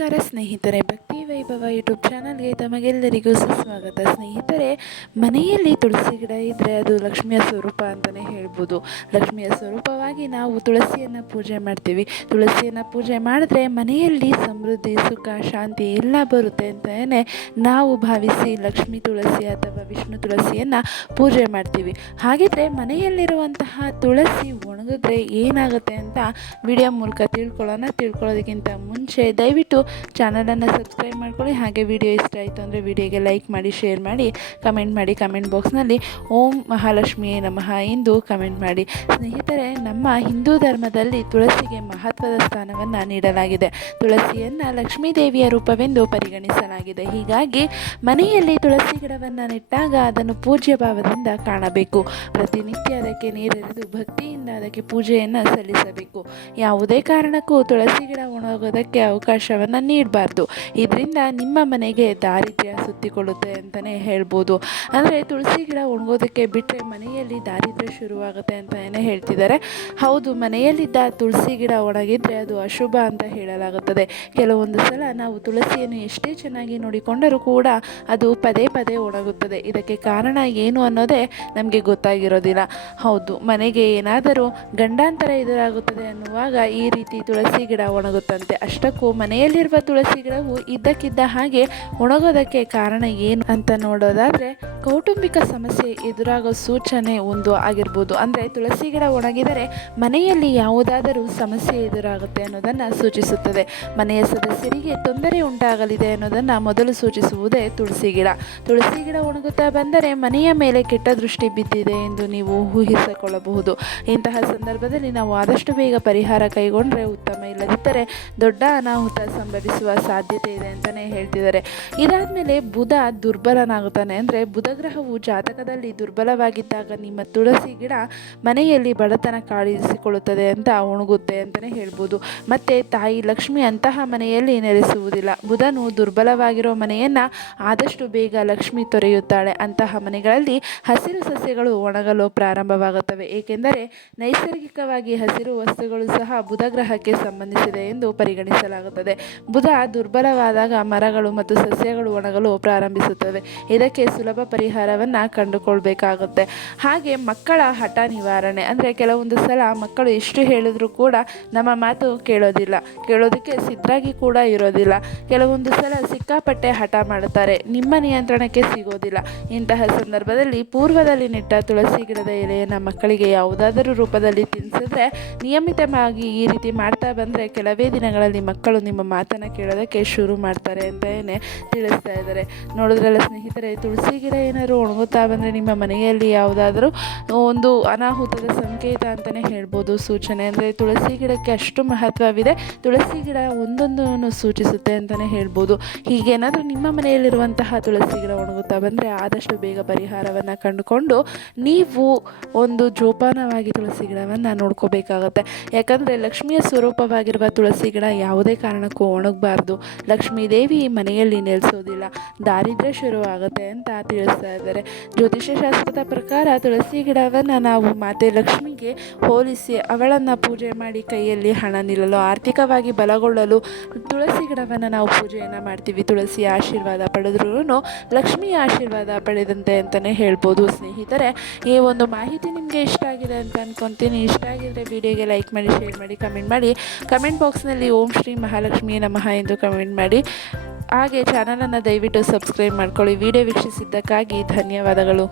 ನಮಸ್ಕಾರ ಸ್ನೇಹಿತರೆ, ಭಕ್ತಿ ವೈಭವ ಯೂಟ್ಯೂಬ್ ಚಾನಲ್ಗೆ ತಮಗೆಲ್ಲರಿಗೂ ಸುಸ್ವಾಗತ. ಸ್ನೇಹಿತರೆ, ಮನೆಯಲ್ಲಿ ತುಳಸಿ ಗಿಡ ಇದ್ದರೆ ಅದು ಲಕ್ಷ್ಮಿಯ ಸ್ವರೂಪ ಅಂತಲೇ ಹೇಳ್ಬೋದು. ಲಕ್ಷ್ಮಿಯ ಸ್ವರೂಪವಾಗಿ ನಾವು ತುಳಸಿಯನ್ನು ಪೂಜೆ ಮಾಡ್ತೀವಿ. ತುಳಸಿಯನ್ನು ಪೂಜೆ ಮಾಡಿದ್ರೆ ಮನೆಯಲ್ಲಿ ಸಮೃದ್ಧಿ, ಸುಖ, ಶಾಂತಿ ಎಲ್ಲ ಬರುತ್ತೆ ಅಂತಲೇ ನಾವು ಭಾವಿಸಿ ಲಕ್ಷ್ಮೀ ತುಳಸಿ ಅಥವಾ ವಿಷ್ಣು ತುಳಸಿಯನ್ನು ಪೂಜೆ ಮಾಡ್ತೀವಿ. ಹಾಗಿದ್ರೆ ಮನೆಯಲ್ಲಿರುವಂತಹ ತುಳಸಿ ಒಣಗಿದ್ರೆ ಏನಾಗುತ್ತೆ ಅಂತ ವಿಡಿಯೋ ಮೂಲಕ ತಿಳ್ಕೊಳ್ಳೋದಕ್ಕಿಂತ ಮುಂಚೆ ದಯವಿಟ್ಟು ಚಾನಲನ್ನು ಸಬ್ಸ್ಕ್ರೈಬ್ ಮಾಡ್ಕೊಳ್ಳಿ. ಹಾಗೆ ವಿಡಿಯೋ ಇಷ್ಟ ಆಯಿತು ಅಂದರೆ ವಿಡಿಯೋಗೆ ಲೈಕ್ ಮಾಡಿ, ಶೇರ್ ಮಾಡಿ, ಕಮೆಂಟ್ ಮಾಡಿ. ಕಮೆಂಟ್ ಬಾಕ್ಸ್ನಲ್ಲಿ ಓಂ ಮಹಾಲಕ್ಷ್ಮಿಯೇ ನಮಃ ಎಂದು ಕಮೆಂಟ್ ಮಾಡಿ. ಸ್ನೇಹಿತರೆ, ನಮ್ಮ ಹಿಂದೂ ಧರ್ಮದಲ್ಲಿ ತುಳಸಿಗೆ ಮಹತ್ವದ ಸ್ಥಾನವನ್ನು ನೀಡಲಾಗಿದೆ. ತುಳಸಿಯನ್ನು ಲಕ್ಷ್ಮೀ ದೇವಿಯ ರೂಪವೆಂದು ಪರಿಗಣಿಸಲಾಗಿದೆ. ಹೀಗಾಗಿ ಮನೆಯಲ್ಲಿ ತುಳಸಿ ಗಿಡವನ್ನು ನೆಟ್ಟಾಗ ಅದನ್ನು ಪೂಜ್ಯ ಭಾವದಿಂದ ಕಾಣಬೇಕು. ಪ್ರತಿನಿತ್ಯ ಅದಕ್ಕೆ ನೀರೆರೆದು ಭಕ್ತಿಯಿಂದ ಅದಕ್ಕೆ ಪೂಜೆಯನ್ನು ಸಲ್ಲಿಸಬೇಕು. ಯಾವುದೇ ಕಾರಣಕ್ಕೂ ತುಳಸಿ ಗಿಡ ಒಣಗೋದಕ್ಕೆ ಅವಕಾಶವನ್ನು ನೀಡಬಾರ್ದು. ಇದರಿಂದ ನಿಮ್ಮ ಮನೆಗೆ ದಾರಿದ್ರ್ಯ ಸುತ್ತಿಕೊಳ್ಳುತ್ತೆ ಅಂತಲೇ ಹೇಳ್ಬೋದು. ಅಂದರೆ ತುಳಸಿ ಗಿಡ ಒಣಗೋದಕ್ಕೆ ಬಿಟ್ಟರೆ ಮನೆಯಲ್ಲಿ ದಾರಿದ್ರ್ಯ ಶುರುವಾಗುತ್ತೆ ಅಂತಲೇ ಹೇಳ್ತಿದ್ದಾರೆ. ಹೌದು, ಮನೆಯಲ್ಲಿದ್ದ ತುಳಸಿ ಗಿಡ ಒಣಗಿದ್ರೆ ಅದು ಅಶುಭ ಅಂತ ಹೇಳಲಾಗುತ್ತದೆ. ಕೆಲವೊಂದು ಸಲ ನಾವು ತುಳಸಿಯನ್ನು ಎಷ್ಟೇ ಚೆನ್ನಾಗಿ ನೋಡಿಕೊಂಡರೂ ಕೂಡ ಅದು ಪದೇ ಪದೇ ಒಣಗುತ್ತದೆ. ಇದಕ್ಕೆ ಕಾರಣ ಏನು ಅನ್ನೋದೇ ನಮಗೆ ಗೊತ್ತಾಗಿರೋದಿಲ್ಲ. ಹೌದು, ಮನೆಗೆ ಏನಾದರೂ ಗಂಡಾಂತರ ಎದುರಾಗುತ್ತದೆ ಅನ್ನುವಾಗ ಈ ರೀತಿ ತುಳಸಿ ಗಿಡ ಒಣಗುತ್ತಂತೆ. ಅಷ್ಟಕ್ಕೂ ಮನೆಯಲ್ಲಿರುವ ತುಳಸಿ ಗಿಡವು ಇದ್ದಕ್ಕಿದ್ದ ಹಾಗೆ ಒಣಗೋದಕ್ಕೆ ಕಾರಣ ಏನು ಅಂತ ನೋಡೋದಾದರೆ ಕೌಟುಂಬಿಕ ಸಮಸ್ಯೆ ಎದುರಾಗೋ ಸೂಚನೆ ಒಂದು ಆಗಿರ್ಬೋದು. ಅಂದರೆ ತುಳಸಿ ಗಿಡ ಒಣಗಿದರೆ ಮನೆಯಲ್ಲಿ ಯಾವುದಾದರೂ ಸಮಸ್ಯೆ ಎದುರಾಗುತ್ತೆ ಅನ್ನೋದನ್ನು ಸೂಚಿಸುತ್ತದೆ. ಮನೆಯ ಸದಸ್ಯರಿಗೆ ತೊಂದರೆ ಉಂಟಾಗಲಿದೆ ಅನ್ನೋದನ್ನು ಮೊದಲು ಸೂಚಿಸುವುದೇ ತುಳಸಿ ಗಿಡ. ತುಳಸಿ ಗಿಡ ಒಣಗುತ್ತಾ ಬಂದರೆ ಮನೆಯ ಮೇಲೆ ಕೆಟ್ಟ ದೃಷ್ಟಿ ಬಿದ್ದಿದೆ ಎಂದು ನೀವು ಊಹಿಸಿಕೊಳ್ಳಬಹುದು. ಇಂತಹ ಸಂದರ್ಭದಲ್ಲಿ ನಾವು ಆದಷ್ಟು ಬೇಗ ಪರಿಹಾರ ಕೈಗೊಂಡ್ರೆ ಉತ್ತಮ. ಇಲ್ಲದಿದ್ದರೆ ದೊಡ್ಡ ಅನಾಹುತ ಸಂಭವಿಸುವ ಸಾಧ್ಯತೆ ಇದೆ ಅಂತಲೇ ಹೇಳ್ತಿದ್ದಾರೆ. ಇದಾದಮೇಲೆ ಬುಧ ದುರ್ಬಲನಾಗುತ್ತಾನೆ. ಅಂದರೆ ಬುಧ ಗ್ರಹವು ಜಾತಕದಲ್ಲಿ ದುರ್ಬಲವಾಗಿದ್ದಾಗ ನಿಮ್ಮ ತುಳಸಿ ಗಿಡ ಮನೆಯಲ್ಲಿ ಬಡತನ ಕಾಣಿಸಿಕೊಳ್ಳುತ್ತದೆ ಅಂತ ಒಣಗುತ್ತೆ ಅಂತಲೇ ಹೇಳ್ಬೋದು. ಮತ್ತು ತಾಯಿ ಲಕ್ಷ್ಮಿ ಅಂತಹ ಮನೆಯಲ್ಲಿ ನೆಲೆಸುವುದಿಲ್ಲ. ಬುಧನು ದುರ್ಬಲವಾಗಿರೋ ಮನೆಯನ್ನು ಆದಷ್ಟು ಬೇಗ ಲಕ್ಷ್ಮಿ ತೊರೆಯುತ್ತಾಳೆ. ಅಂತಹ ಮನೆಗಳಲ್ಲಿ ಹಸಿರು ಸಸ್ಯಗಳು ಒಣಗಲು ಪ್ರಾರಂಭವಾಗುತ್ತವೆ. ಏಕೆಂದರೆ ನೈಸರ್ಗಿಕವಾಗಿ ಹಸಿರು ವಸ್ತುಗಳು ಸಹ ಬುಧ ಗ್ರಹಕ್ಕೆ ಸಂಬಂಧಿಸಿದೆ ಎಂದು ಪರಿಗಣಿಸಲಾಗುತ್ತದೆ. ಬುಧ ದುರ್ಬಲವಾದಾಗ ಮರಗಳು ಮತ್ತು ಸಸ್ಯಗಳು ಒಣಗಲು ಪ್ರಾರಂಭಿಸುತ್ತವೆ. ಇದಕ್ಕೆ ಸುಲಭ ಪರಿಹಾರವನ್ನು ಕಂಡುಕೊಳ್ಬೇಕಾಗುತ್ತೆ. ಹಾಗೆ ಮಕ್ಕಳ ಹಠ ನಿವಾರಣೆ. ಅಂದರೆ ಕೆಲವೊಂದು ಸಲ ಮಕ್ಕಳು ಎಷ್ಟು ಹೇಳಿದ್ರು ಕೂಡ ನಮ್ಮ ಮಾತು ಕೇಳೋದಕ್ಕೆ ಸಿದ್ಧರಾಗಿ ಕೂಡ ಇರೋದಿಲ್ಲ. ಕೆಲವೊಂದು ಸಲ ಸಿಕ್ಕಾಪಟ್ಟೆ ಹಠ ಮಾಡುತ್ತಾರೆ, ನಿಮ್ಮ ನಿಯಂತ್ರಣಕ್ಕೆ ಸಿಗೋದಿಲ್ಲ. ಇಂತಹ ಸಂದರ್ಭದಲ್ಲಿ ಪೂರ್ವದಲ್ಲಿ ನೆಟ್ಟ ತುಳಸಿ ಗಿಡದ ಎಲೆಯನ್ನು ಮಕ್ಕಳಿಗೆ ಯಾವುದಾದರೂ ರೂಪದಲ್ಲಿ ತಿನ್ನಿಸಿದ್ರೆ, ನಿಯಮಿತವಾಗಿ ಈ ರೀತಿ ಮಾಡ್ತಾ ಬಂದರೆ ಕೆಲವೇ ದಿನಗಳಲ್ಲಿ ಮಕ್ಕಳು ನಿಮ್ಮ ಮಾತನ್ನು ಕೇಳೋದಕ್ಕೆ ಶುರು ಮಾಡ್ತಾರೆ ಅಂತಲೇ ತಿಳಿಸ್ತಾ ಇದ್ದಾರೆ. ನೋಡಿದ್ರಲ್ಲ ಸ್ನೇಹಿತರೆ, ತುಳಸಿ ಗಿಡ ಏನಾದರೂ ಒಣಗುತ್ತಾ ಬಂದರೆ ನಿಮ್ಮ ಮನೆಯಲ್ಲಿ ಯಾವುದಾದ್ರೂ ಒಂದು ಅನಾಹುತದ ಸಂಕೇತ ಅಂತಲೇ ಹೇಳ್ಬೋದು, ಸೂಚನೆ. ಅಂದರೆ ತುಳಸಿ ಗಿಡಕ್ಕೆ ಅಷ್ಟು ಮಹತ್ವವಿದೆ. ತುಳಸಿ ಗಿಡ ಒಂದೊಂದನ್ನು ಸೂಚಿಸುತ್ತೆ ಅಂತಲೇ ಹೇಳ್ಬೋದು. ಹೀಗೇನಾದರೂ ನಿಮ್ಮ ಮನೆಯಲ್ಲಿರುವಂತಹ ತುಳಸಿ ಗಿಡ ಒಣಗುತ್ತಾ ಬಂದರೆ ಆದಷ್ಟು ಬೇಗ ಪರಿಹಾರವನ್ನು ಕಂಡುಕೊಂಡು ನೀವು ಒಂದು ಜೋಪಾನವಾಗಿ ತುಳಸಿ ಗಿಡವನ್ನು ನೋಡ್ಕೋಬೇಕಾಗತ್ತೆ. ಯಾಕಂದರೆ ಲಕ್ಷ್ಮಿಯ ಸ್ವರೂಪವಾಗಿರುವ ತುಳಸಿ ಗಿಡ ಯಾವುದೇ ಕಾರಣಕ್ಕೂ ಒಣಗಬಾರ್ದು. ಲಕ್ಷ್ಮೀ ದೇವಿ ಮನೆಯಲ್ಲಿ ನೆಲೆಸೋದಿಲ್ಲ, ದಾರಿದ್ರ್ಯ ಶುರುವಾಗುತ್ತೆ ಅಂತ ತಿಳಿಸ್ತಾ ಇದ್ದಾರೆ. ಜ್ಯೋತಿಷ್ಯ ಶಾಸ್ತ್ರದ ಪ್ರಕಾರ ತುಳಸಿ ಗಿಡವನ್ನು ನಾವು ಮಾತೆ ಲಕ್ಷ್ಮಿಗೆ ಹೋಲಿಸಿ ಅವಳನ್ನು ಪೂಜೆ ಮಾಡಿ ಕೈಯಲ್ಲಿ ಹಣ ನಿಲ್ಲಲು, ಆರ್ಥಿಕವಾಗಿ ಬಲಗೊಳ್ಳಲು ತುಳಸಿ ಗಿಡವನ್ನು ನಾವು ಪೂಜೆಯನ್ನು ಮಾಡ್ತೀವಿ. ತುಳಸಿಯ ಆಶೀರ್ವಾದ ಪಡೆದ್ರೂ ಲಕ್ಷ್ಮಿಯ ಆಶೀರ್ವಾದ ಪಡೆದಂತೆ ಅಂತಲೇ ಹೇಳ್ಬೋದು. ಸ್ನೇಹಿತರೆ, ಈ ಒಂದು ಮಾಹಿತಿ ನಿಮಗೆ ಇಷ್ಟ ಆಗಿದೆ ಅಂತ ಅನ್ಕೊತೀನಿ. ಇಷ್ಟ ಆಗಿದ್ರೆ ವಿಡಿಯೋಗೆ ಲೈಕ್ ಮಾಡಿ, ಶೇರ್ ಮಾಡಿ, ಕಮೆಂಟ್ ಮಾಡಿ. ಕಮೆಂಟ್ ಬಾಕ್ಸ್ನಲ್ಲಿ ಓಂ ಶ್ರೀ ಮಹಾಲಕ್ಷ್ಮಿ ನಮಃ ಎಂದು ಕಮೆಂಟ್ ಮಾಡಿ. ಹಾಗೆ ಚಾನಲನ್ನು ದಯವಿಟ್ಟು ಸಬ್ಸ್ಕ್ರೈಬ್ ಮಾಡ್ಕೊಳ್ಳಿ. ವಿಡಿಯೋ ವೀಕ್ಷಿಸಿದ್ದಕ್ಕಾಗಿ ಧನ್ಯವಾದಗಳು.